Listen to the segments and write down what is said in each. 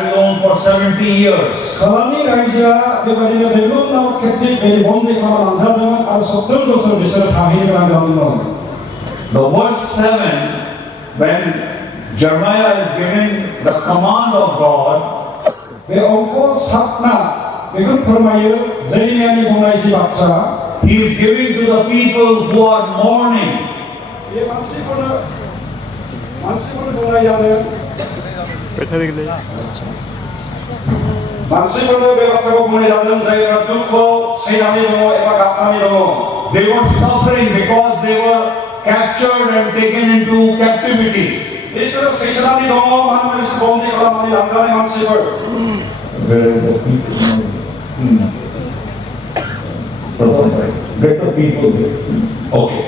Babylon for 70 years. 하나님 라이즈가 베바리가 베빌론나우 캡티브에 본대가만 안자면 아주 속들 것을 비슷한 다행을 안자면 The verse 7, when Jeremiah is giving the command of God, 왜 엉코 삭나 왜그 포르마이어 제리미아니 보나이시 박사 he is giving to the people who are mourning. 예 만시분을 보나이자는 만시분을 배웠다고 보내자는 저희가 두고 세상이 너무 에바 가판이 너무 They were suffering because they were captured and taken into captivity. 이스라엘 세상이 너무 많은 것이 본디 가라만이 남자의 만시분 Where the people get the people there. Okay.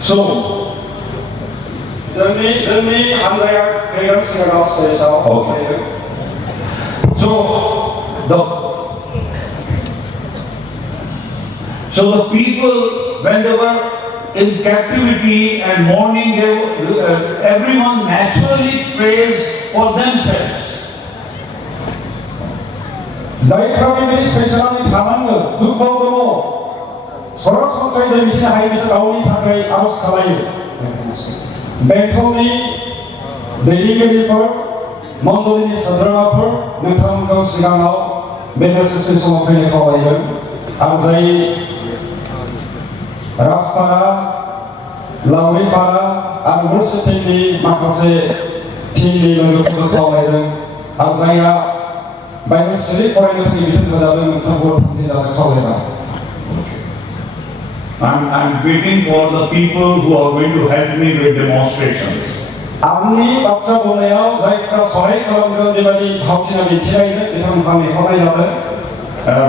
So, 전미 한자야 배경 생각하면서 okay. So the people, when they were in captivity and mourning, everyone naturally prays for themselves. 자이프라비들이 세상이 당하는 두고도 서로 서로의 미친 하이비스 나오니 다가이 아우스 칼라이 멘토니 데리게리퍼 먼도니 서드라퍼 멘토니 시간하고 메메스스 소모페니 카와이는 아자이 라스파라 라우리파라 아무르스테니 마카세 팀리는 부족하와이는 아자이가 바이블 스리 포인트 이미트 거다는 그걸 통해서 가져가. I'm waiting for the people who are going to help me with demonstrations. 아무리 박자 보내요. 자기가 서해 그런 것들이 하우치나비 티라이즈 이런 방에 허가이자는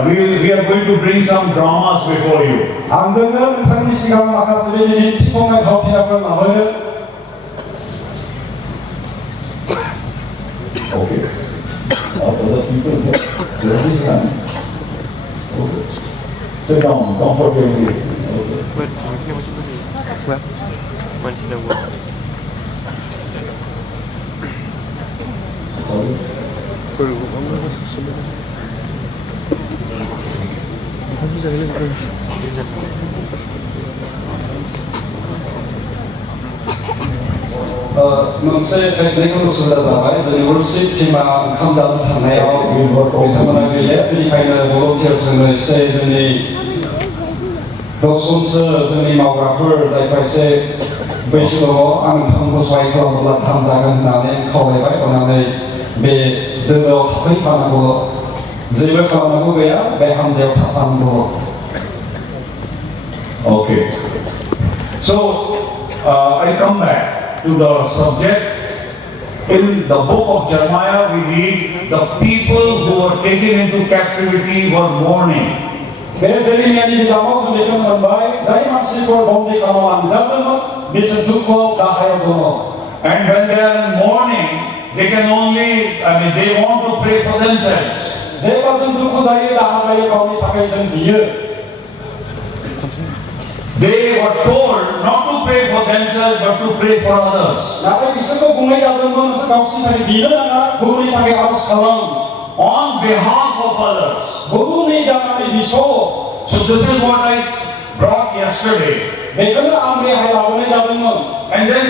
We are going to bring some dramas before you. 안정은 편리 시간 마카스비니 티공의 하우치나비 나오는 Okay. For the people here, okay. Sit down comfortably. Okay. मोनसे technical उसुबिदा जाबाय जोंनि worship टीमा ओंखाम जानो थांनायाव बिथांमोना गैले बेनिखायनो भलन्टियार्सजोंनो एसे जोंनि दसजनसो जोंनि मावग्राफोर जायफ्रा एसे बैसो दङ आं नोंथांमोनखौ सहाय खालामोब्ला गाहाम जागोन होननानै खावलायबाय अननानै बे दोलोआव थाफैफानांगौ जेबो खालामनांगौ गैया बे हानजायाव थाफानांगौ. Okay. So I come back to the subject. In the book of Jeremiah, we read the people who were taken into captivity were mourning. बे जेरिमियानि बिजाबाव जों बेखौ मोनबाय जाय मानसिफोर बन्दीखानाव लांजादोंमोन बिसोर दुखुआव गाहायाव दङ. And when they are in mourning, they can only, they want to pray for themselves. जेब्ला जों दुखु जायो दाहा जायो गावनि थाखाय जों बियो. They were told not to pray for themselves but to pray for others. नाथाय बिसोरखौ बुंनाय जादोंमोन नोंसोर गावसोरनि थाखाय बिनो नाङा गुबुननि थाखाय आरज खालाम. On behalf of others. गुबुननि जानानै बिसो. So this is what I brought yesterday. बेखौनो आं बेहाय लाबोनाय जादोंमोन. And then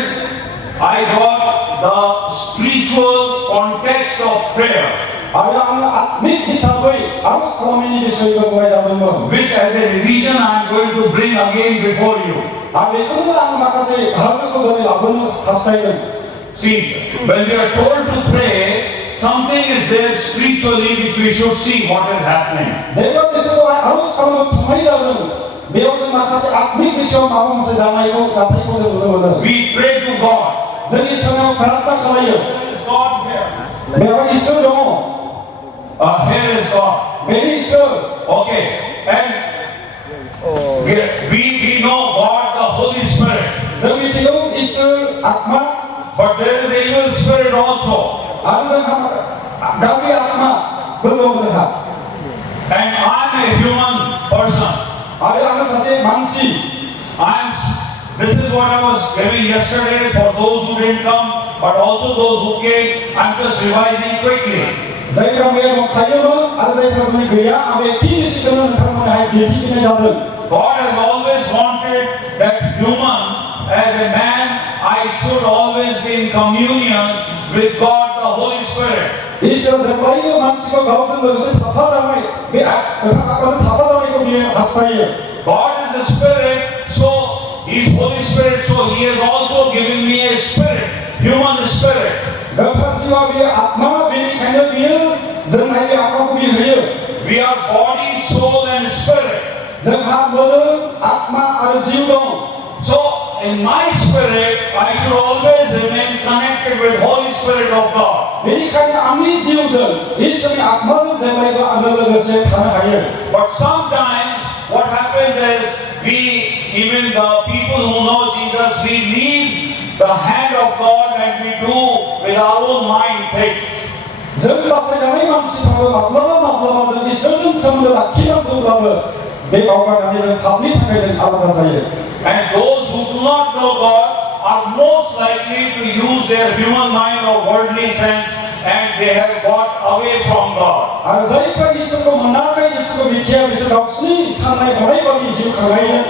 I brought the spiritual context of prayer. आरो आङो आत्मिक हिसाबै आरज खालामनायनि बिसयखौ बुंनाय जादोंमोन. Which as a revision I am going to bring again before you. आं बेखौनो आं माखासे बाहागोखौ दिनै लाबोनो हास्थायदों. See, when we are told to pray, something is there spiritually which we should see what is happening. जेब्ला बिसोरखौ आरज खालामनो थांनाय जादों बेयाव जों माखासे आत्मिक बिसयआव माबा मोनसे जाथायखौ जों नुनो mono. We pray to God. जोंनि सायाव प्रार्थना खालायो. There is God here. बेवहाय इसोर दङ. Here is God. बेनि इसोर. Okay. And we know God the Holy Spirit. जों मिथिगौ इसोर आत्मा. But there is evil spirit also. आरो जोंहा गाज्रि आत्मा दङ जोंहा. And I am a human person. आरो आङो सासे मानसि. This is what I was giving yesterday for those who didn't come. but also those who came. I'm just revising quickly. जायफ्रा मैया दंखायोमोन आरो जायफ्रा दिनै गैया आं बे थि सिगांनो नोंथांमोनहाय दिन्थिफिननाय जादों God has always wanted that human, as a man, I should always be in communion with God, the Holy Spirit. इसोर जेब्लायबो मानसिखौ गावजों लोगोसे थाफानानै बे आत्माजों थाफानायखौ बियो हास्थायो God is a spirit, so He's Holy Spirit, so He has also given me a spirit, human spirit. गोथार जिउआ बियो आत्मा बेनिखायनो बियो जोंहाय बे आत्माखौ बियो होयो We are body, soul and spirit. जोंहा मोदोम आत्मा आरो जिउ दं So in my spirit, I should always remain connected with Holy Spirit of God. बेनिखायनो आंनि जिउजों इसोरनि आत्माजों जेब्लायबो आङो लोगोसे थानो हायो But sometimes what happens is we, even the people who know Jesus, we leave the hand of God and we do with our own mind things. जों बासायजानाय मानसिफ्राबो माब्लाबा जों इसोरजों सोमोन्दो लाखिनांगौब्लाबो बे बावगारनानै जों पापनि थाखाय जों आलादा जायो And those who do not know God are most likely to use their human mind or worldly sense, and they have got away from God. आरो जायफ्रा इसोरखौ मोनाखै इसोरखौ मिथिया बिसोर गावसोरनि साननाय हनाय बायदि जिउ खांनायजों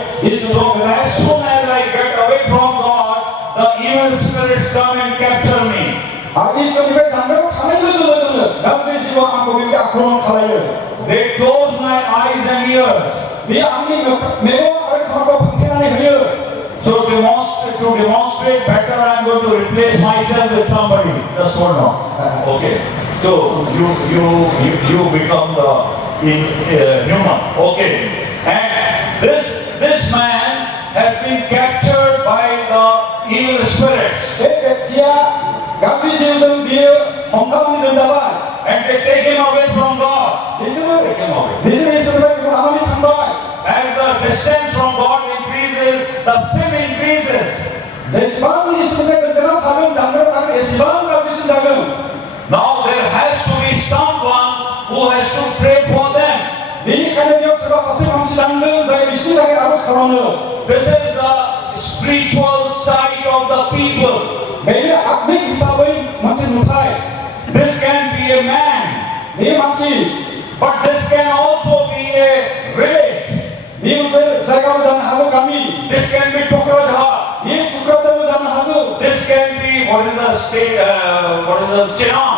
So as soon as I get away from God, the evil spirits come and capture me. आरो इसोरनिफ्राय जानगाराव थानाय लोगो लोगोनो गाज्रि जिउआ आंखौ बेबायदि आक्रमण खालायो They close my eyes and ears. बे आंनि मेगन आरो खोमाखौ फांथेनानै होयो So to demonstrate better, I'm going to replace myself with somebody. Just hold on. Okay. So you become the human. Okay. And this man has been captured by the evil spirits. बे व्यक्तिया गाज्रि जिउजों बियो हमथानानै दोनजाबाय And they take him away from God. बिसोरो Take him away. इसोरनिफ्राय लानानै थांबाय As the distance from God increases, the sin increases. जेसेबां इसोरनिफ्राय गोजानाव थागोन जानगाराव थागोन एसेबां गाज्रिसिन जागोन Now there has to be someone who has to pray for them. बेनिखायनो बेयाव सोरबा सासे मानसि नांगोन जाय बिसोरनि थाखाय आरज खालामो This is the spiritual side of the people. बेनो आत्मिक हिसाबै मोनसे नुथाय This can be a man, बे मानसि but this can also be a village. बे मोनसे जायगाबो जानो हागौ गामि This can be Tukrajhar. बे तुक्राझारबो जानो हागौ This can be what is the state? What is the Chennai?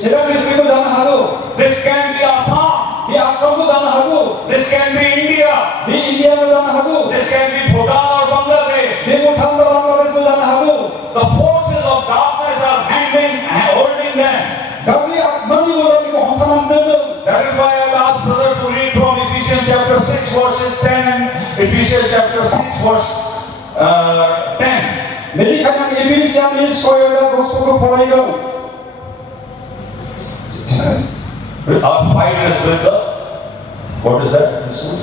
चिरां डिस्ट्रिक्टबो जानो हागौ This can be Assam. बे आसामबो जानो हागौ This can be India. बे इन्डियाबो जानो हागौ This can be Bhutan or Bangladesh. बे भुटान बा बांलादेशबो जानो हागौ The forces of darkness are holding them. गावनि आत्मानि बोलोखौ हमथानानै दोनदों That is why I asked brother to read from Ephesians chapter 6 verses 10 and Ephesians chapter 6 verse 10. बेनिखायनो आं एफिसियानि 6:10खौ फरायगोन Our fight is with the, what is that? This is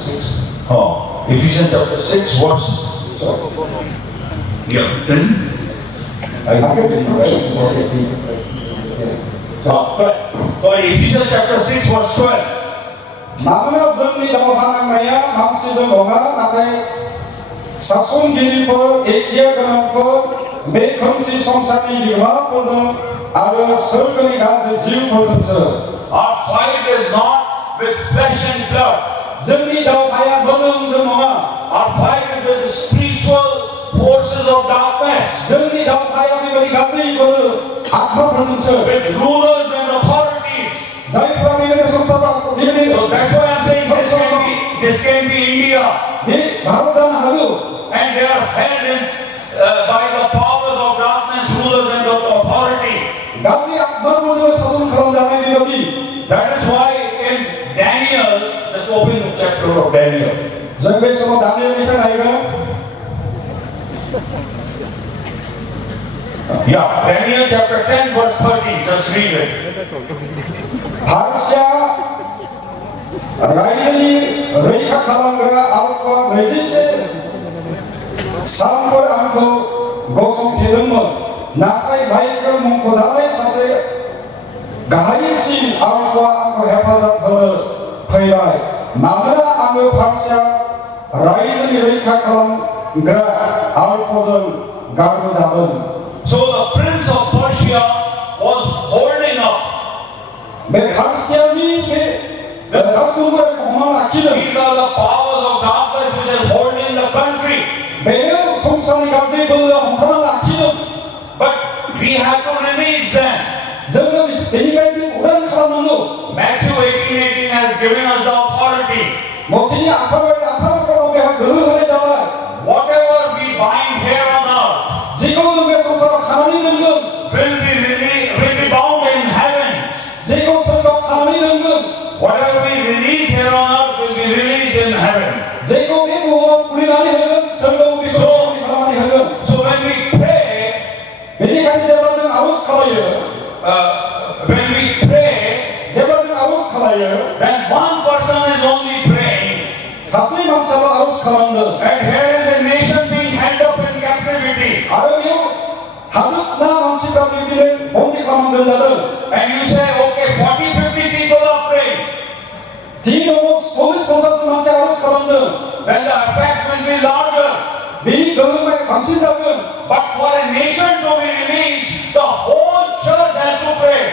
6. Oh, Ephesians chapter 6 verse, yeah, 10. Sorry, Ephesians chapter 6 verse 12. मानोना जोंनि दावहा नांनाया मानसिजों नङा नाथाय सासनगिरिफोर एथिया गोनांफोर बे खोमसि संसारनि बिगोमाफोरजों आरो सोरगोनि गाज्रि जिउफोरजोंसो Our fight is not with flesh and blood. जोंनि दावहाया बोलोजों नङा Our fight is with the spiritual forces of darkness, जोंनि दावहाया बेबायदि गाज्रि बोलो आत्माफोरजोंसो with rulers and authorities. जायफ्रा बेबायदि संसाराव बेबायदि So that's why I'm saying this can be India, बे भारत जानो हागौ and they are held in by the powers of darkness, rulers and authority. गाज्रि आत्माफोरजों शासन खालामजानाय बेबायदि That is why in Daniel, let's open the chapter of Daniel. जों बे समाव दानियेलनिफ्राय नायगोन Yeah, Daniel chapter 10 verse 30, just read it. फारसिया रायजोनि रैखा खालामग्रा आल्फा 41 सानफोर आंखौ गसंथेदोंमोन नाथाय माइकेल मुंख'जानाय सासे गाहायसिन आल्फा आंखौ हेफाजाब होनो फैबाय मानोना आङो फारसिया रायजोनि रैखा खालामग्रा आल्फाजों गारबोजादों So the prince of Persia was holding up. These are the powers of darkness which are holding the country. But we have to release them. Matthew 18:18 has given us the authority. Whatever we bind here on earth will be bound in heaven. Whatever we release here on earth will be released in heaven. So when we pray, then one person is only praying. And here is a nation being held up in captivity. And you say, okay, 40-50 people are praying. Then the effect will be larger. But for a nation to be released, the whole church has to pray.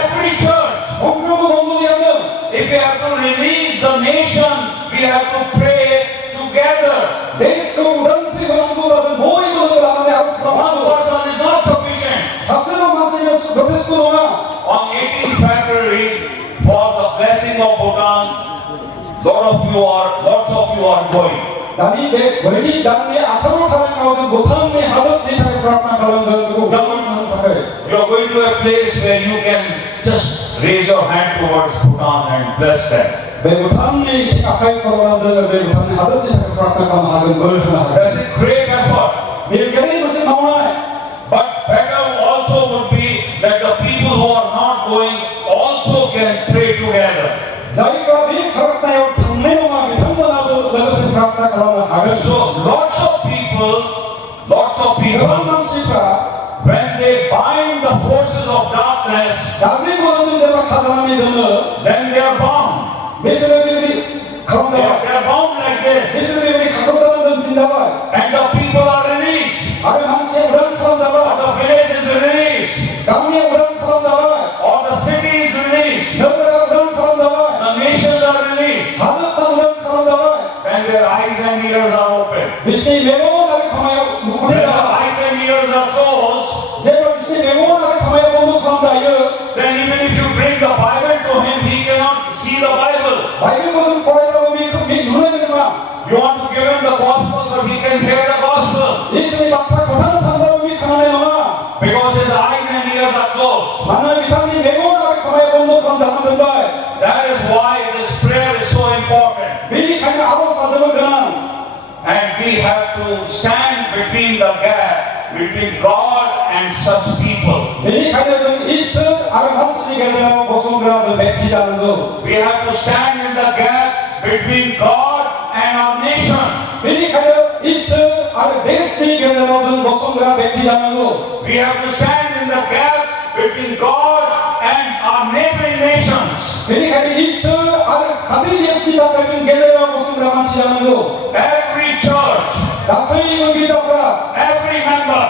Every church. If we have to release the nation, we have to pray together. One person is not sufficient. On 18th February, for the blessing of Bhutan, lots of you are going. You are going to a place where you can just raise your hand towards Bhutan and bless them. That's a great effort. But better also would be that the people who are not going also can pray together. So lots of people, when they bind the forces of darkness, then they are bound. They are bound like this. And the people are released. Or the village is released. Or the city is released. The nations are released. Then their eyes and ears are open. When the eyes and ears are closed, then even if you bring the Bible to him, he cannot see the Bible. You want to give him the gospel, but he can hear the gospel. Because his eyes and ears are closed. That is why this prayer is so important. And we have to stand between the gap between God and such people. We have to stand in the gap between God and our nation. We have to stand in the gap between God and our neighboring nations. Every church, every member,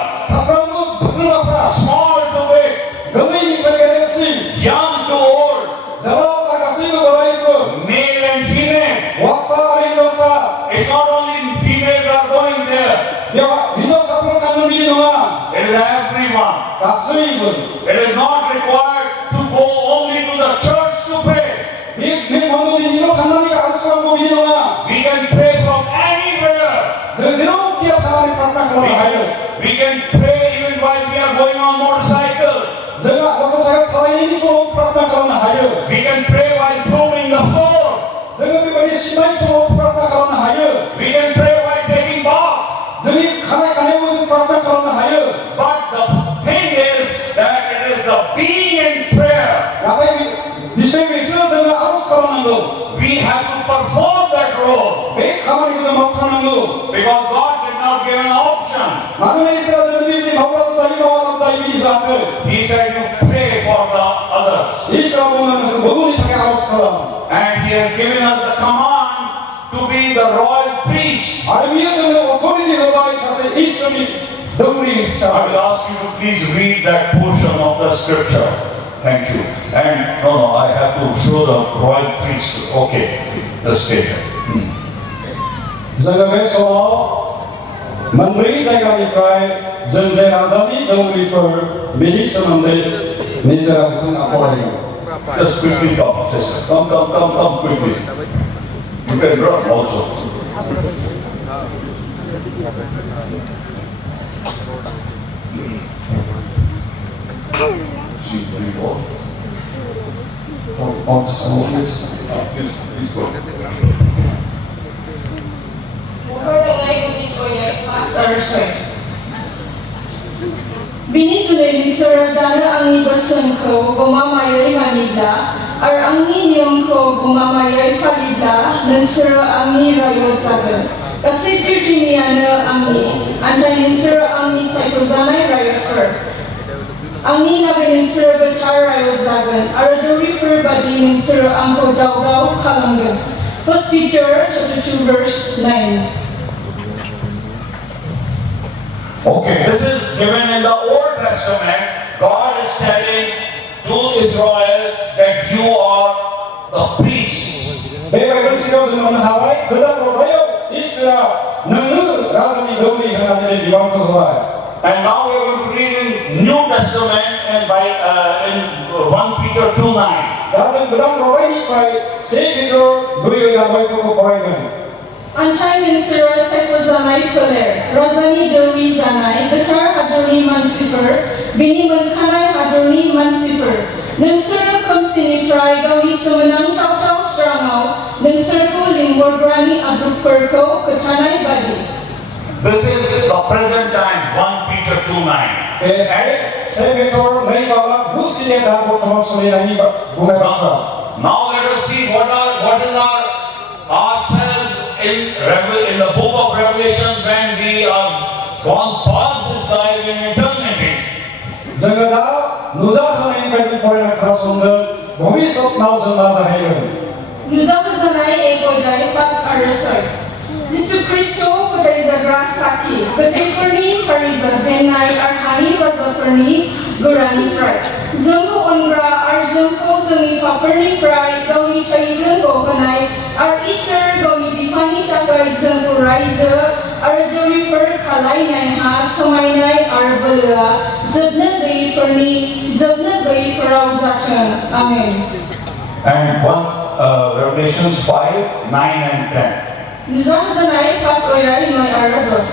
small to big, young to old, male and female. It's not only females are going there. It is everyone. It is not required to go only to the church to pray. We can pray from anywhere. We can pray even while we are going on motorcycle. We can pray while proving the floor. We can pray while taking bath. But the thing is that it is the being in prayer. We have to perform that role. Because God did not give an option. He said you pray for the others. And He has given us the command to be the royal priest. 아니 위에는 오토리티가 바이 사실 이스라엘 덩어리 I 자. will ask you to please read that portion of the scripture. Thank you. And no, I have to show the royal priest. Okay, the statement. जोङो बे समाव मोनब्रै जायगानिफ्राय जों जे राजानि दौरिफोर बेनि सोमोन्दै निजोरा बिथाङा फरायगोन। Just quickly come, sister. Come quickly. You can run also. See, very well. Please go. Bini sunai lisara dana angni bosanko bumamayai manibla, ar angni niyongko bumamayai falibla, nensara angni rayo zagan. Kasi tirtimiana angni, anjay nensara angni saipozanay rayo fer. Angni naga nensara gatar rayo zagan, aradori fer badi nensara angko daw kalangan. 1 Peter chapter 2 verse 9. Okay, this is given in the Old Testament. God is telling to Israel that you are the priest. 매번 시로즈는 하와이 그다음으로 가요 이스라 너는 라자니 너희 하나님의 비방도 하와이. And now we are going to read in New Testament and in 1 Peter 2:9. 라자는 그다음으로 가니까 세계도 너희의 나라의 것도 보이는. Ancai mensura sepozanai feler, razani dori zanai, gatar hadori mansifer, bini mankanai hadori mansifer. Nensura komsinifrai gawi semenang caw serangau, nensurku lingborgrani adrukperko kechanai badi. This is the present time, 1 Peter 2:9. 세계도 너희가 무엇이에 나고 도망소리라니 보내봤다. Now let us see what is our ourselves in the book of Revelation when we are gone past this life in eternity. 저거가 누자하는 배들 보이는 가수는 몸이속 나오지 마자 해요. Nuzapazanai egodai pas arasoi. Jisu Kristo padai zagra saki, beteferni sariza zenai arhani razaferni gurani frai. Zengko ongra ar zengko zengi paperni frai, gawi chaizen goganai, ar iser gawi bipani chakai zengko raiza, ar dorifer kalai nai ha, somainai ar balua, zebna gai ferni, zebna gai ferau zachan. Amen. And Revelations 5, 9 and 10. Nuzapazanai pas oyai noi arabos.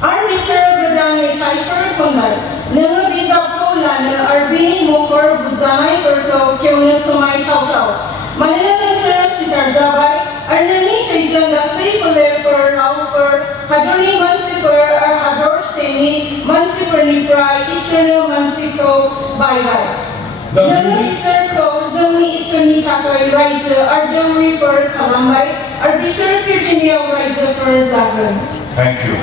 Ar misera gadang may chaifer konai, nanga bizapko lana ar bini mokor buzanai ferko kiona sumai chau. Manila misera sitar zabai, ar nani chaizan gasay paler for raufer, hadoni mansifer ar hador seni, mansifer ni prai, iserno mansiko bye. Nanga iserko zami iserni chakoy raisa ar dori for kalambai, ar biser kirtiniyaw raisa for zagan. Thank you.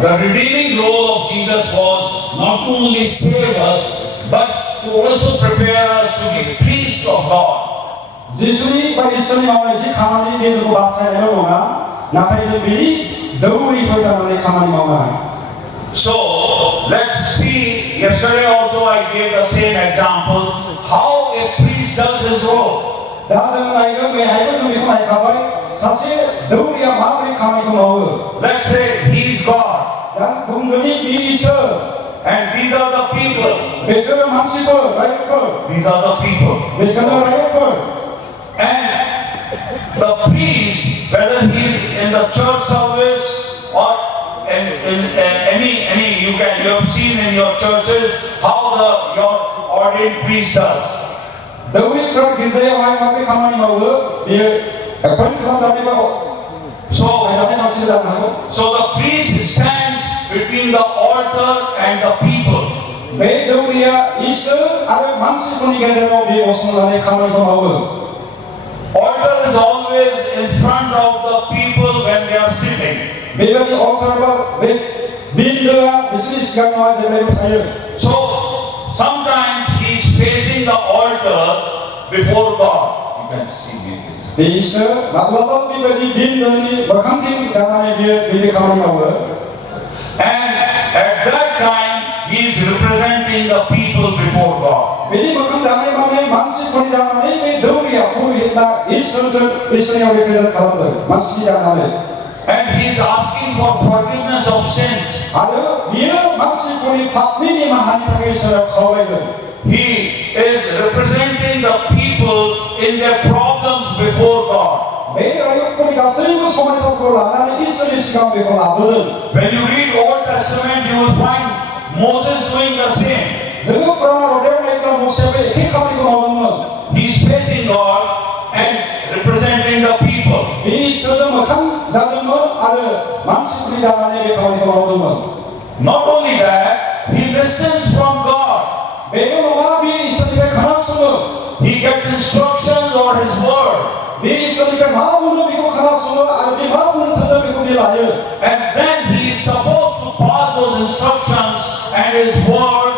The redeeming role of Jesus was not to only save us, but to also prepare us to be priests of God. 지수이 바리스니 마와지 가만히 계속 봤어야 되는구나. 나타이서 비리 너우리 벌사만에 가만히 마와. So let's see. Yesterday also I gave the same example how a priest does his role. 나중에 나이가 왜 하이고 좀 있고 나이 가봐요. 사실 너우리야 마음이 가만히 마와. Let's say he is God, 야 분들이 미있어. and these are the people. 메시아 만시고 라이프. These are the people. 메시아 라이프. And the priest, whether he is in the church service or in any you have seen in your churches how your ordained priest does. 너우리 그런 기자야 와이마게 가만히 마와. 예, 번카다니 마와. So the priest stands between the altar and the people. 메이도리아 이스 아르 만시군이게 되고 비오스나네 가만히 마와. Altar is always in front of the people when they are sitting. 메이더리 altar가 민드가 무슨 시간 와야 되면 So sometimes he is facing the altar before God. You can see me. बिसोर माब्लाबा बेबायदि बिननि मोखांथिं जानानै बियो बेबायदि खामानि मावो And at that time, he is representing the people before God. बेनि मोखां जानाय माने मानसिफोरनि जानानै बे दौरिया पुरहितआ इसोरनियाव रिप्रेजेन्ट खालामदों मानसि जानानै And he is asking for forgiveness of sins. आरो बियो मानसिफोरनि पापनि निमाहानि थाखाय इसोराव खावलायदों He is representing the people in their problems before God. बे रायजोफोरनि गासैबो समस्याफोरखौ लानानै इसोरनि सिगाङाव बेखौ लाबोदों When you read Old Testament, you will find Moses doing the same. जोङो पुराना रदायाव नायोब्ला मोसेआबो एखे खामानिखौ मावदोंमोन He is facing God and representing the people. बे इसोरजों मोखां जादोंमोन आरो मानसिफोरनि जानानै बे खामानिखौ मावदोंमोन Not only that, he listens from God. बेल' नङा बे इसोरनिफ्राय खोनासङो He gets instructions or his word. बे इसोरनिफ्राय मा बुंनो बेखौ खोनासङो आरो बे मा बुंनो थांदों बेखौ बे लायो And then he is supposed to pass those instructions and his word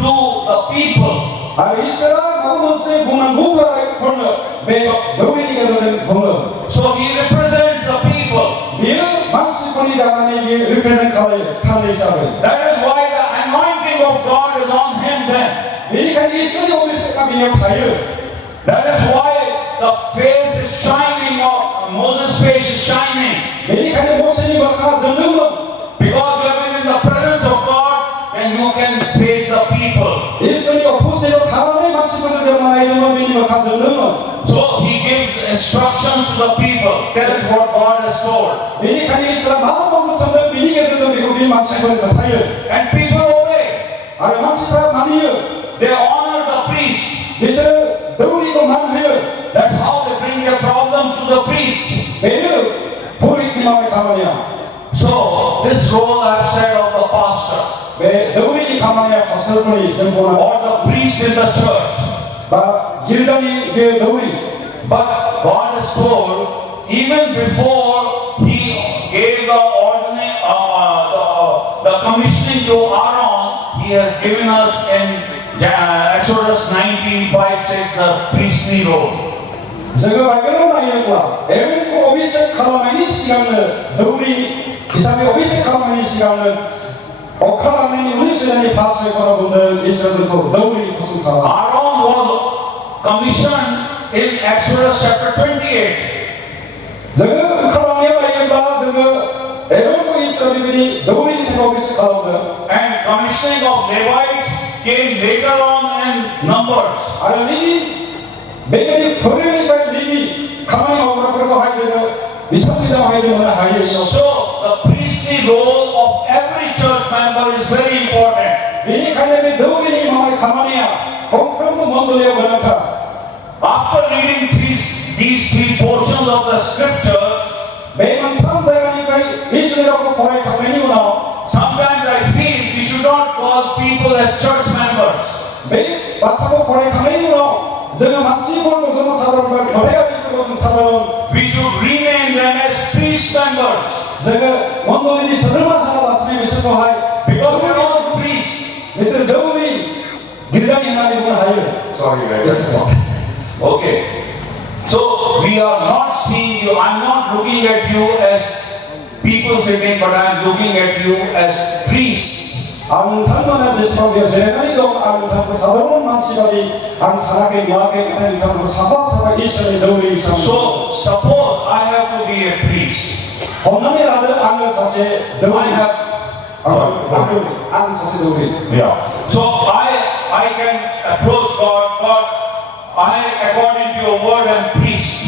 to the people. आरो इसोरा माबा मोनसे बुंनांगौब्ला रायजोफोरनो बे दौरिनि गेजेरजों बुङो So he represents the people. बेयो मानसिफोरनि जानानै बेयो रिप्रेजेन्ट खालामो थान्दै हिसाबै That is why the anointing of God is on him then. बेनिखायनो इसोरनि अभिषेकआ बेयाव थायो That is why the face is shining, or Moses' face is shining. बेनिखायनो मोसेनि मोखाङा जोंदोंमोन Because you have been in the presence of God, then you can face the people. इसोरनि उपस्थितियाव थानानै मानसिफोरजों जेब्ला नायदोंमोन बेनि मोखां जोंदोंमोन So he gives instructions to the people. That is what God has told. बेनिखायनो इसोरा मा मावनो थांदों बेनि गेजेरजों बेखौ बे मानसिफोरनो खोन्थायो And people obey. आरो मानसिफ्रा मानियो They honor the priest. बिसोरो दौरिखौ मान होयो That's how they bring their problems to the priest. बेनो पुरहितनि मावनाय खामानिया So this role I have said of the pastor बे दौरिनि खामानिया पास्टरफोरनि जों बुंनांगौ or the priest in the church. बा गिर्जानि बे दौरि But God has told, even before he gave the commissioning to Aaron, he has given us in Exodus 19:5-6 the priestly role. जोङो बाइबेलाव नायोब्ला एरनखौ अभिषेक खालामनायनि सिगांनो दौरि हिसाबै अभिषेक खालामनायनि सिगांनो अखा लानायनि 19 पास बेफोराव बुंदों इसोरखौ दौरि फसंथान Aaron was commissioned in Exodus chapter 28. जोङो अखा लानायाव नायोब्ला जोङो एरनखौ इसोरनि बेबायदि दौरिनि थाखाय अभिषेक खालामदों And commissioning of Levites came later on in Numbers. आरो नैबे बेबायदि फोरोंनिफ्राय नैबे खामानि मावग्राफोरखौहाय जोङो बिसांबिजावहाय जों मोननो हायो So the priestly role of every church member is very important. बेनिखायनो बे दौरिनि मावनाय खामानिया गंफ्रोमबो मण्डलीयाव गोनांथार After reading these three portions of the scripture, बे मोनथाम जायगानिफ्राय इसोरनि रावखौ फरायखांनायनि उनाव sometimes I feel we should not call people as church members. बे बाथ्राखौ फरायखांनायनि उनाव जोङो मानसिफोरखौ जोङो साधारन गथायारिफोरखौ जों साधारन We should rename them as priest members. जोङो मण्डलीनि सोद्रोमा होनालासिनो बिसोरखौहाय Because we are all priests. बिसोर दौरि गिर्जानि होननानै बुंनो हायो Sorry, okay. So we are not seeing you. I'm not looking at you as people sitting, but I'm looking at you as priests. आं नोंथांमोना जेसेबां बेयाव जिरायनानै दं आं नोंथांखौ साधारन मानसि बायदि आं सानाखै नुवाखै नाथाय नोंथांखौ साफा साफा इसोरनि दौरि हिसाबै So suppose I have to be a priest. हमनानै लादो आङो सासे दौरि आं सासे दौरि Yeah. So I can approach God. God, I according to your word am priest.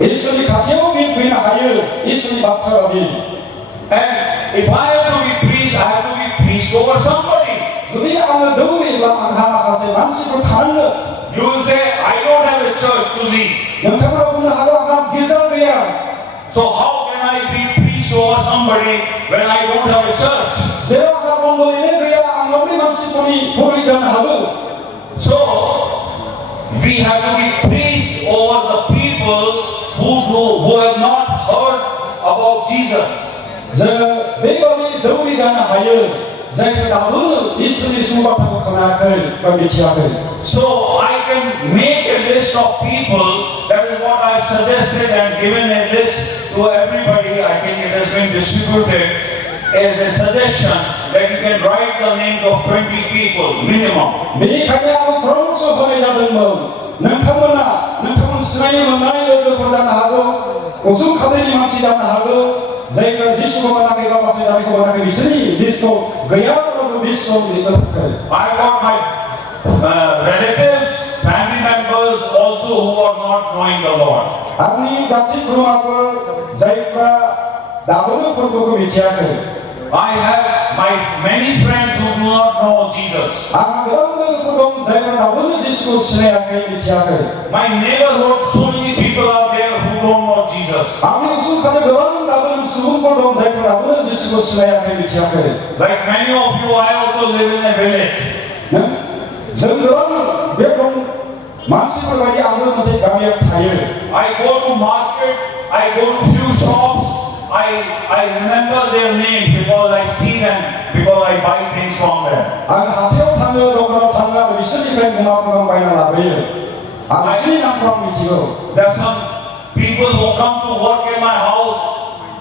इसोरनि खाथियाव फैनो हायो इसोरनि बाथ्रा बायदि And if I have to be priest, I have to be priest over somebody. जुदि आङो दौरिब्ला आंहा माखासे मानसिफोर थानांगोन You will say, I don't have a church to lead. नोंथांमोना बुंनो हागौ आंहा गिर्जा गैया So how can I be priest over somebody when I don't have a church? जेराव आंहा मण्डलीयानो गैया आं माबोरै मानसिफोरनि पुरहित जानो हागौ So we have to be priests over the people who have not heard about Jesus. जोङो बेबादि दौरि जानो हायो जायफोर दाबो इसोरनि सुबुंबाथाखौ खोनायाखै बा मिथियाखै So I can make a list of people. That is what I've suggested and given a list to everybody. I think it has been distributed as a suggestion that you can write the names of 20 people minimum. बेनिखायनो आं परामर्श होनाय जादोंमोन नोंथांमोना नोंथांमोन सिनायनो मोननाय लोगोफोर जानो हागौ उसुं खाथिनि मानसि जानो हागौ जायफोरा जिसुखौ मोनाखै बा मासे जानायखौ मोनाखै बिसोरनि लिस्टखौ गैयाब्लाबो लिस्टआव लिरनो थाखाय I got my relatives, family members also who are not knowing the Lord. आंनि जाथि खुरमाफोर जायफ्रा दाबोनो फोरबोखौ मिथियाखै I have my many friends who do not know Jesus. आंहा गोबां लोगोफोर दं जायफ्रा दाबोनो जिसुखौ सिनायाखै मिथियाखै My neighborhood, so many people are there who don't know Jesus. आंनि उसुं खाथि गोबां दाबोनो सुबुंफोर दं जायफ्रा दाबोनो जिसुखौ सिनायाखै मिथियाखै Like many of you, I also live in a village. जों गोबां बे दं मानसिफोर बायदि आंबो मोनसे गामियाव थायो I go to market, I go to few shops, I remember their names because I see them, because I buy things from them. आं हाथायाव थाङो दखानाव थाङो आरो बिसोरनिफ्राय मुवा बायना लाबोयो आं बिसोरनि नामखौ आं मिथिगौ There are some people who come to work in my house,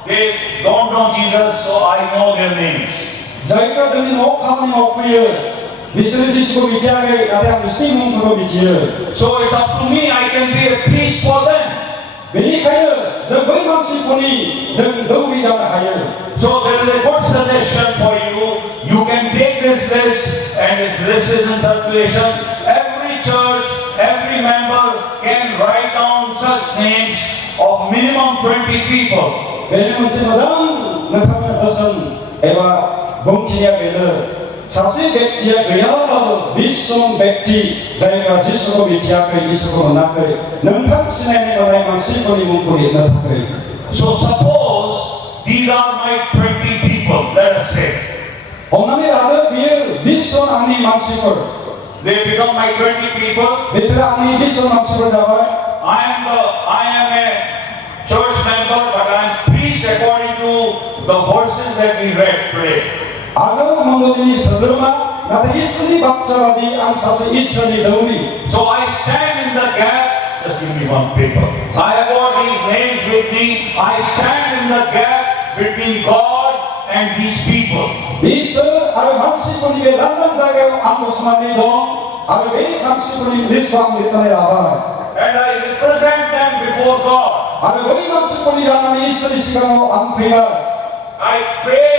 they don't know Jesus, so I know their names. जायफ्रा जोंनि न'आव खामानि मावफैयो बिसोरो जिसुखौ मिथियाखै नाथाय आं बिसोरनि मुंफोरखौ मिथियो So it's up to me, I can be a priest for them. बेनिखायनो जों बै मानसिफोरनि जों दौरि जानो हायो So there is a good suggestion for you. You can take this list, and if this is in circulation, every church, every member can write down such names of minimum 20 people. बेनो मोनसे मोजां नोंथांनो boson एबा बुंथिया बेनो सासे व्यक्तिया गैयाब्लाबो 20 जन व्यक्ति जायफ्रा जिसुखौ मिथियाखै इसोरखौ मोनाखै नोंथां सिनायनो मोननाय मानसिफोरनि मुंखौ लिरनो थाखाय So suppose these are my 20 people, let us say. हमनानै लादो बियो 20 जन आंनि मानसिफोर They become my 20 people. बिसोर आंनि 20 जन मानसिफोर जाबाय I am a church member, but I am priest according to the verses that we read today. आङो मण्डलीनि सोद्रोमा नाथाय इसोरनि बाथ्राबादि आं सासे इसोरनि दौरि So I stand in the gap. Just give me one paper. I have got these names with me. I stand in the gap between God and these people. इसोर आरो मानसिफोरनि बे लांदां जायगायाव आं गसंनानै दं आरो बे मानसिफोरनि लिस्टखौ आं लिरनानै लाबाय And I represent them before God. आरो बै मानसिफोरनि जानानै इसोरनि सिगाङाव आं फैबाय I pray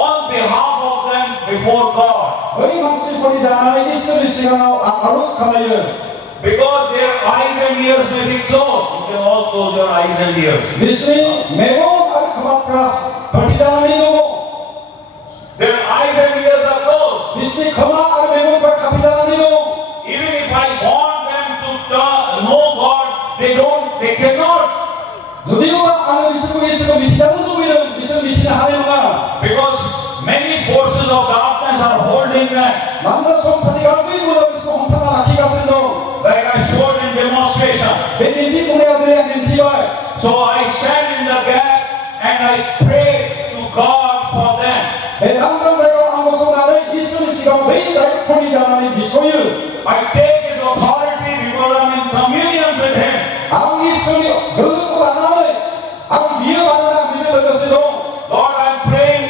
on behalf of them before God. बै मानसिफोरनि जानानै इसोरनि सिगाङाव आं आरज खालायो Because their eyes and ears may be closed. You can all close your eyes and ears. बिसोरनि मेगन आरो खोमाफ्रा होथेजानानै दङ Their eyes and ears are closed. बिसोरनि खोमा आरो मेगनफ्रा खाथेजानानै दङ Even if I want them to know God, they cannot. जुदिबा आङो बिसोरखौ इसोरखौ मिथिजानो लुबैदों बिसोर मिथिनो हानाय नङा Because many forces of darkness are holding them. मानोना संसारनि गाज्रि मुलुगा बिसोरखौ हमथाना लाखिगासिनो दं Like I showed in demonstration. बे दिन्थिफुंनायाव दिनै आं दिन्थिबाय So I stand in the gap and I pray to God for them. बे लांदां जायगायाव आं गसंनानै इसोरनि सिगाङाव बै रायजोफोरनि जानानै बिसयो I take His authority because I'm in communion with Him. आं इसोरनि गोहोखौ लानानै आं बियो मानोना बिजों लोगोसे दं Lord, I'm praying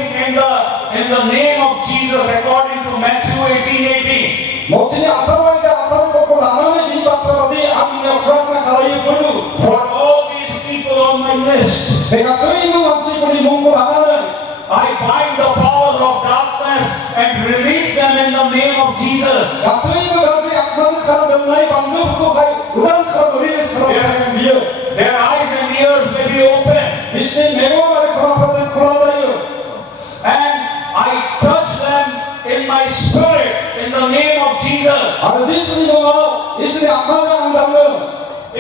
in the name of Jesus according to Matthew 18:18. मथिनि 18 लानानै बिनि बाथ्राबादि आं बिनियाव प्रार्थना खालायो गुरु For all these people on my list, बे गासैबो मानसिफोरनि मुंखौ लानानै I bind the powers of darkness and release them in the name of Jesus. गासैबो गाज्रि आत्माजों खारदोंनाय बान्दोफोरखौहाय उदां खालामनो रिलिज खालामनो बियो Their eyes and ears may be open. बिसोरनि मेगन आरो खोमाफोरा खुला जायो And I touch them in my spirit in the name of Jesus. आरो जिसुनि मुङाव इसोरनि आत्माजों आं दाङो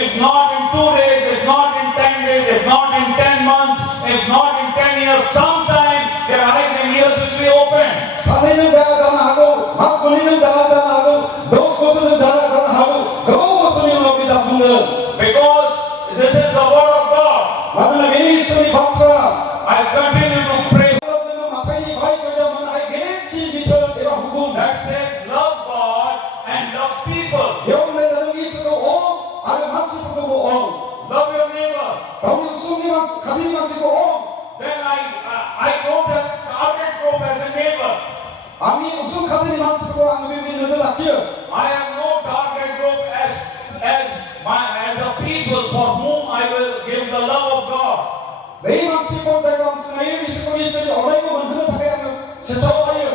If not in 2 days, if not in 10 days, if not in 10 months, if not in 10 years, sometime their eyes and ears will be open. सानैजों जाया जानो हागौ मास मोननैजों जाया जानो हागौ 10 बोसोरजों जाया जानो हागौ गोबाव बोसोरनि उनाव बे जाफुंगोन Because this is the word of God. मानोना बेनि इसोरनि बाथ्रा I continue to pray. जोङो माथाइनि भाइ सोदोब मोननो हायो गेदेरथि 아니 우승 카드니 만쓰고 아무리 너들 아끼요. I have no target group as a people for whom I will give the love of God. 매일 만쓰고 자가 만쓰나요 미쓰고 미쓰고 어라이고 만드는 타게 하는 세상하여.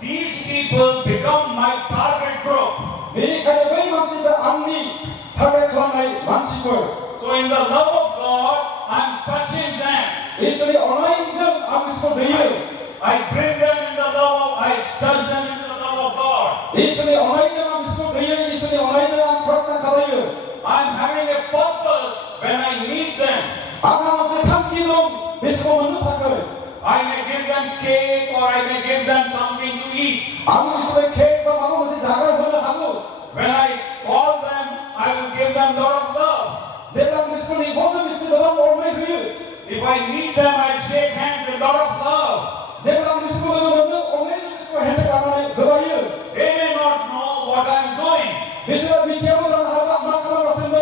These people become my target group. 매일 가려 매일 만쓰고 아무리 타게 하나의 만쓰고. So in the love of God, I'm touching them. 예수의 어라이 좀 아무리고 되요. I bring them in the love of, I touch them in the love of God. 예수의 어라이 좀 아무리고 되요. 예수의 어라이 좀 그렇다 가다요. I'm having a purpose when I meet them. 아까만서 탐기는 미쓰고 만든 타게. I may give them cake or I may give them something to eat. 아무리스의 케이크가 마음에서 자갈 번하고. When I call them, I will give them lot of love. 제가 미쓰니 모든 미쓰니 너랑 얼마나 그요. If I meet them, I shake hands with lot of love. 제가 미쓰고 너는 얼마나 미쓰고 해석하는 그거요. They may not know what I'm doing, 미쓰가 미치하고 하고 아마카라 왔습니다.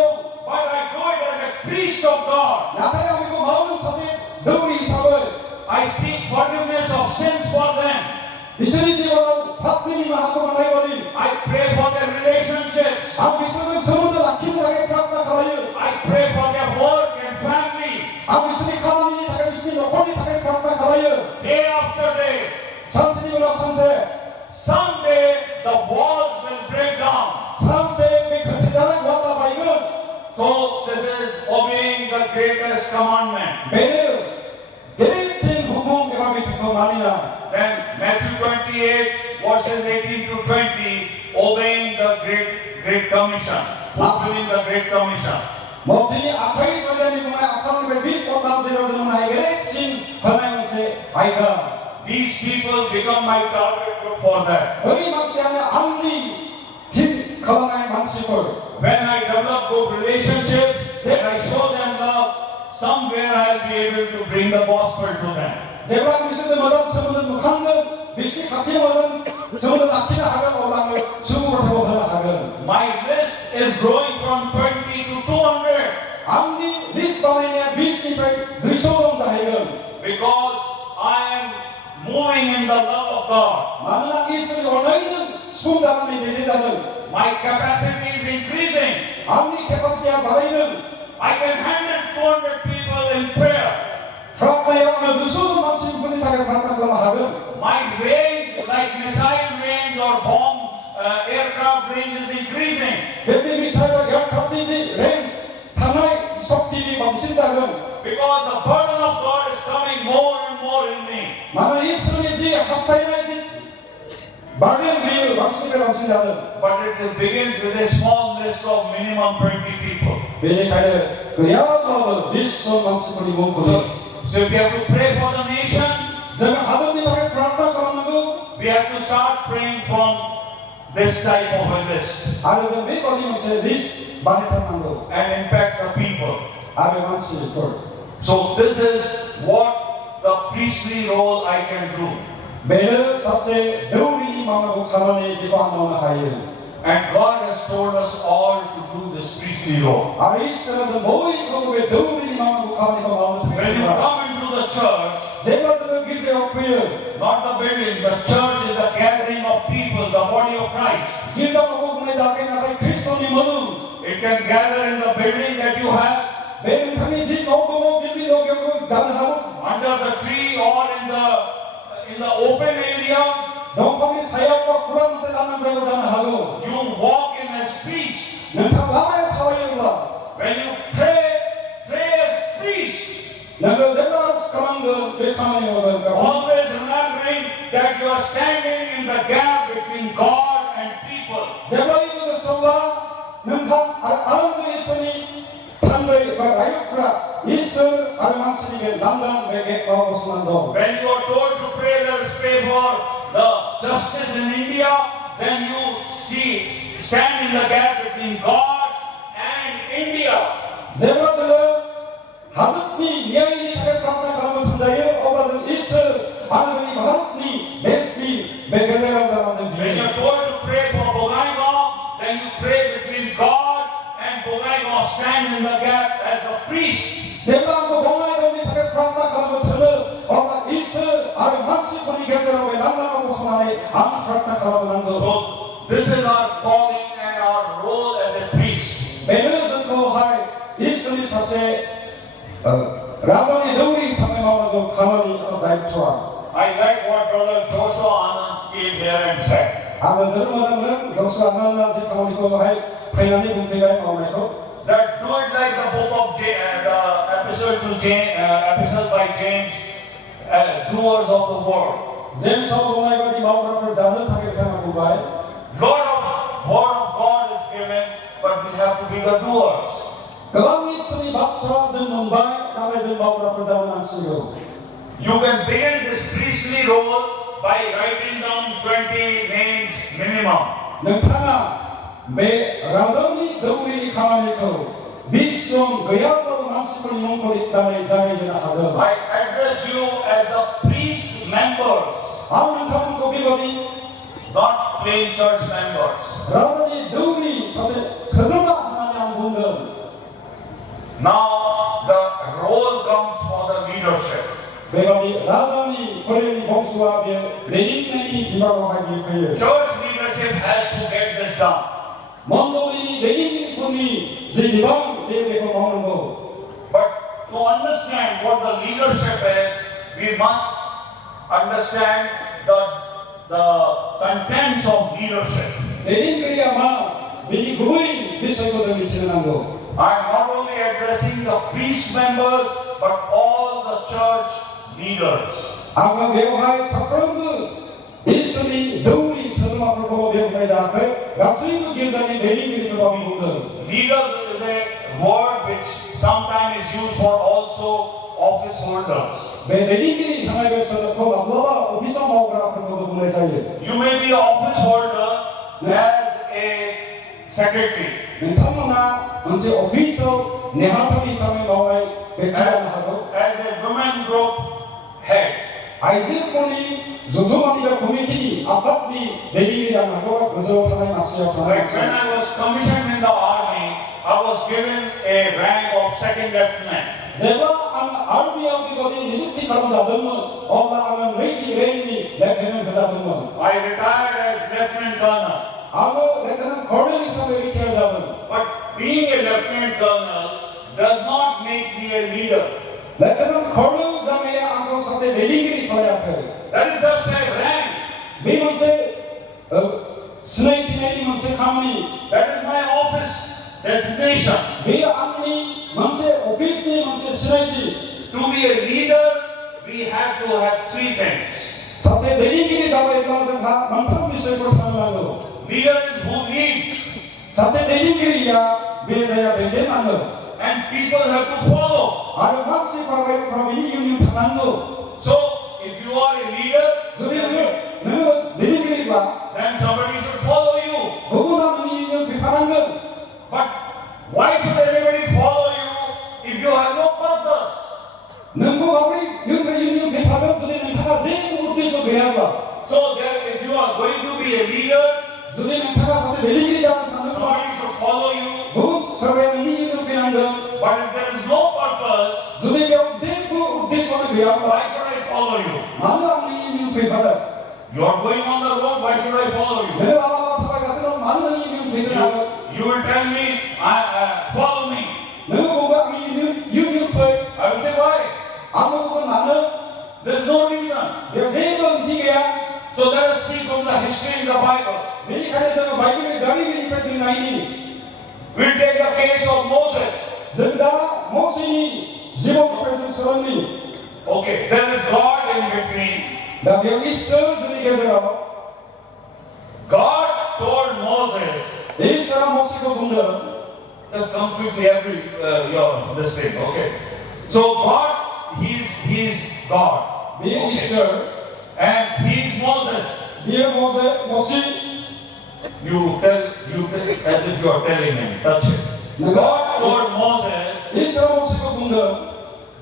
but I do it as a priest of God. 나타나 보고 마음은 사실 너울이 이상을. I seek forgiveness of sins for them. 미쓰니 집어는 밥님이만 하고 만나요니. I pray for their relationships. 아 미쓰는 서로들 아낌하게 prak나 가요. I pray for their work and family. 아 미쓰니 가만히 다가 미쓰니 너권이 다가 prak나 가요. Day after day. 삼세니 올라 삼세. Someday the walls will break down. 삼세의 그 대단한 와다 바이건. So this is obeying the greatest commandment. 매일 대리친 후kum 에마미 듣고 말이나. Then Matthew 28 verses 18 to 20, obeying the great commission, fulfilling the great commission. 모든이 아카이 사장님과 아카노의 비스코 남자들은 나에게 친 하나님의 아이가 These people become my target group for that. 어이 막시하는 암리 팀 가나의 만시골 When I develop good relationships, when I show them love, somewhere I'll be able to bring the gospel to them. 제가 미스들 모든 서문은 북한은 미스 같이 모든 서문은 아끼나 하면 올라가는 중국을 하고 흘러가는 My list is growing from 20 to 200 암리 리스방에 미스니까 느소동다 해요. because I am moving in the love of God. 만나 이스라엘 온라인은 수단이 되는다는 My capacity is increasing. 암리 캐파시티가 말하는 I can handle 200 people in prayer. 프라카이어는 느소동 마신 분이 다가 프라카이어 하면 My range, like missile range or bomb aircraft range is increasing. 몇 미사일과 열카드인지 렌즈 하나의 속도이 멈춘다는 Because the burden of God is coming more and more in me. 만약 이스라엘이지 하스타이나이지 말은 위에 왕신을 왕신다는 But it begins with a small list of minimum 20 people. 베네카의 그야말로 미스터 왕신을 몽고서 So if we have to pray for the nation, 제가 하나님 앞에 프라카이어하는 거 we have to start praying from this type of a list 아래서 몇 번이면서 리스 많이 타는 거 and impact the people. 아베 왕신을 걸 So this is what the priestly role I can do. 매일 사세 너울이 마음하고 가만히 지고 안 나오는 하이를 And God has told us all to do this priestly role. 아리스라도 모의 거국에 너울이 마음하고 가만히 마음을 When you 타게 come into the church, 제가 들은 길제가 그요 not the building, the church is the gathering of people, the body of Christ. 길다고 보내 나게 나가 그리스도님은 It can gather in the building that you have, 매일 편이지 노고모 빌리 노경고 잘하고 under the tree or in the open area. 농방이 사역과 구람세 남는 자고 잘하고 You walk in as priest. 너다 나와야 타와요라 When you pray as priest, 너가 내가 가는 거 백하는 거가 always remembering that you are standing in the gap between God and people. 제가 이거 설라 너가 아름다운 있으니 탄거의 라이프라 있어 아름다운이게 남남에게 와보스만도 When you are told to pray, let us pray for the justice in India, then you stand in the gap between God and India. 제가 들어 하느니 여인이 하게 prakna tundayo obadan is anasani mahatni mesni megalera When you are told to pray for Bogaigaon, then you pray between God and Bogaigaon, stand in the gap as a priest. 제가 그 봉화의 하게 prakna tundayo oba is 아름한시 분이 गेजेराव बे लांदाङाव गसंनानै आरज प्रार्थना खालामनांगौ। So this is our calling and our role as a priest. बेनो जोंखौहाय इसोरनि सासे राजानि दौरि हिसाबै मावनांगौ खामानि एबा दायित्वआ। I like what Brother Joshua Anand came here and said. आङो जोबोद मोजां मोनदों जसुवा आनन्दआ जे खामानिखौहाय फैनानै बुंफैबाय मावनायखौ। That do it like the book of James, the epistle by James, doers of the word. जेम्सआव बुंनाय बायदि मावग्राफोर जानो थाखाय बिथाङा बुंबाय। Word of God is given, but we have to be the doers. गोबां इसोरनि बाथ्रा जों मोनबाय नाथाय जों मावग्राफोर जानो नांसिगौ। You can begin this priestly role by writing down 20 names minimum. नोंथाङा बे राजानि दौरिनि खामानिखौ 20 जन गैयाब्लाबो मानसिफोरनि मुंखौ लिरनानै जागायजेननो हागोन। I address you as the priest members, आं नोंथांमोनखौ बेबादि not plain church members. राजानि दौरि सासे सोद्रोमा होननानै आं बुंगोन। Now the role comes for the leadership. बेबादि राजानि फोलेरनि बंस'आ बे दैदेननायनि बिबानावहाय बियो फैयो। Church leadership has to get this done. मण्डलीनि दैदेनगिरिफोरनि जे बिबान बेखौ मावनांगौ। But to understand what the leadership is, we must understand the contents of leadership. दैदेनगिरिया मा बेनि गुबै बिषयखौ जों मिथिनो नांगौ। I am not only addressing the priest members, but all the church leaders. आङो बेवहाय साफ्रोमबो इसोरनि दौरि सोद्रोमाफोरखौ बेवहाय जायाखै गासैबो गिर्जानि दैदेनगिरिफोरखौ आं बुंदों। Leaders is a word which sometimes is used for also office holders. बे दैदेनगिरि होननाय बे सोदोबखौ माब्लाबा अफिसाव मावग्राफोरखौबो बुंनाय जायो। You may be an office holder as a secretary. नोंथांमोना मोनसे अफिसाव नेहाथारि हिसाबै मावनाय व्यक्ति जानो हागौ। As a women group head. आइजोफोरनि जथुम्मानि बा कमिटिनि आफादनि दैदेनगिरि जानो हागौ गोजौआव थानाय मासियाव थानाय। Like when I was commissioned in the army, I was given a rank of second lieutenant. जेब्ला आं आर्मियाव बेबादि नियुक्ति खालामजादोंमोन अब्ला आङो नैथि रेंकनि लेफ्टिनेन्ट होजादोंमोन। I retired as lieutenant colonel. आङो लेफ्टिनेन्ट कर्नेल हिसाबै रिटायार जादों। But being a lieutenant colonel does not make me a leader. Lieutenant kernel जानाया आंखौ सासे दैदेनगिरि खालायाखै। That is just a rank. बे मोनसे सिनायथिनायनि मोनसे खामानि। That is my office designation. बे आंनि मोनसे अफिसनि मोनसे सिनायथि। To be a leader, we have to have three things. सासे दैदेनगिरि जाबायब्ला जोंहा मोनथाम बिषयफोर थानो नांगौ। Leader is who leads. सासे दैदेनगिरिया बे जायगा दैदेननांगौ। And people have to follow. आरो मानसिफ्रा बेनि इयुन थानांगौ। So, if you are a leader, जुदि नोङो दैदेनगिरिब्ला then somebody should follow you. गुबुना नोंनि इयुन बिफानांगोन। But why should anybody follow you if you have no purpose? नोंखौ माबोरै इयुन बिफागोन जुदि नोंथाङा जेबो उद्देश्य गैयाब्ला? So, if you are going to be a leader, जुदि नोंथाङा सासे दैदेनगिरि जानो सानदोंब्ला somebody should follow you. गुबुन सोरबाया नोंनि इयुन बिनांगोन। But if there is no purpose, जुदि बेयाव जेबो उद्देश्य गैयाब्ला why should I follow you? मानो आंनि इयुन बिफागोन? You are going on the road, why should I follow you? नों लामा थाबायगासिनो दं मानो नोंनि इयुन बिनांगोन? You will tell me, follow me. नों बुंगोन आंनि इयुन फै। I will say, why? आं बुंगोन मानो? There is no reason. बेयाव जेबो ओंथि गैया। So let us see from the history in the Bible. बेनिखायनो जोङो बाइबेलनि जारिमिननिफ्राय जों नायनि। We'll take the case of Moses. जों दा मसेनि जिबननिफ्राय जों सोलोंनि। Okay, there is God in between. दा बेयाव इसोर जोंनि गेजेराव। God told Moses. इसोरा मसेखौ बुंदों। Just come quickly, this thing, okay. So God, He's God. बेयो इसोर। And He's Moses. बेयो मसे। You tell as if you are telling him, touch it. God told Moses, इसोरा मसेखौ बुंदों।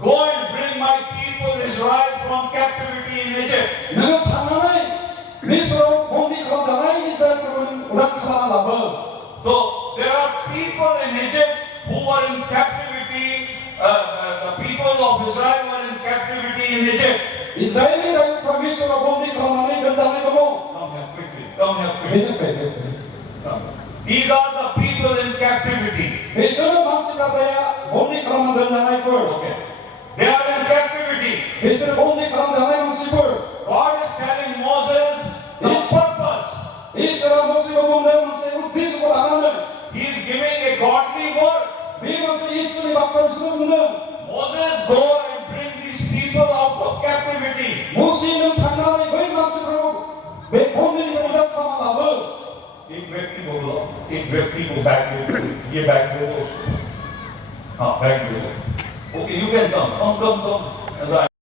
go and bring my people Israel from captivity in Egypt. नों थांनानै मिस्रआव बन्दि खालामजानाय इस्राएलखौ उदां खालामना लाबो। So there are people in Egypt who were in captivity. The people of Israel were in captivity in Egypt. Israeli रायजोफ्रा मिस्रआव बन्दि Come here quick. Come. These are the people in captivity. बिसोरो मानसिफ्रा जाया बन्दी खालामना दोनजानायफोर Okay. They are in captivity. बिसोर बन्दी खालामजानाय मानसिफोर God is telling Moses the purpose. इसोरा मोसेखौ बुंदों मोनसे उद्देश्यखौ लानानै He is giving a godly word. बे मोनसे इसोरनि बाथ्रा बिसोरनो बुंदों Moses, go and bring these people out of captivity. मोसे नों थांनानै बै मानसिफोरखौ बे बन्दिनिफ्राय उदां खालामना लाबो एक व्यक्ति को बुलाओ, एक व्यक्ति को बैग दे दो, ये बैग दे दो उसको, हाँ बैग दे दो, okay you can come, come come come